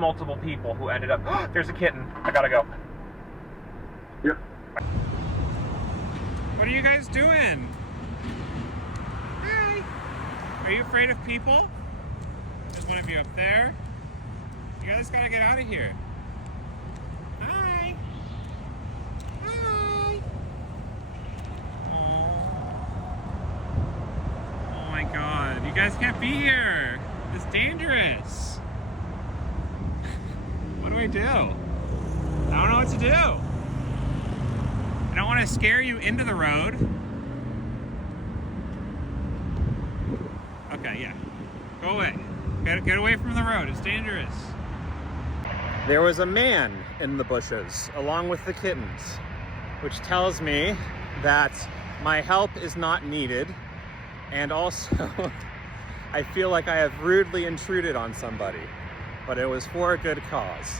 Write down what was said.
multiple people who ended up... There's a kitten. I gotta go. Yep. What are you guys doing? Hi. Are you afraid of people? There's one of you up there. You guys gotta get out of here. Hi. Hi. Oh my god. You guys can't be here. It's dangerous. What do I do? I don't know what to do. I don't want to scare you into the road. Okay, yeah. Go away. Get away from the road. It's dangerous. There was a man in the bushes along with the kittens, which tells me that my help is not needed, and also I feel like I have rudely intruded on somebody, but it was for a good cause.